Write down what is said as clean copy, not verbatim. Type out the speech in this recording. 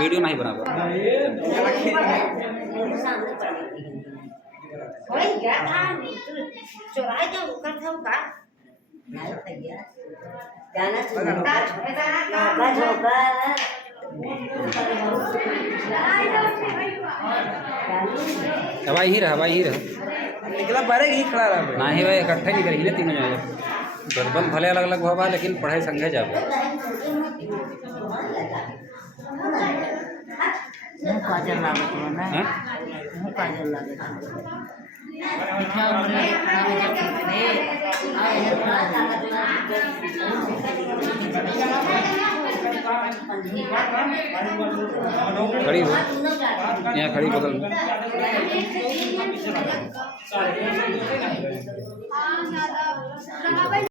video नहीं बना हवा ही रहा निकला बारे ही खड़ा रहा ना ही भाई इकट्ठे निकल गए तीनों जाए गरबन भले अलग अलग भवा लेकिन पढ़ाई संगे जाए काजल लागत हो ना काजल लागत दिखा हमरे नाम जब कितने खड़ी हो यहाँ खड़ी बगल में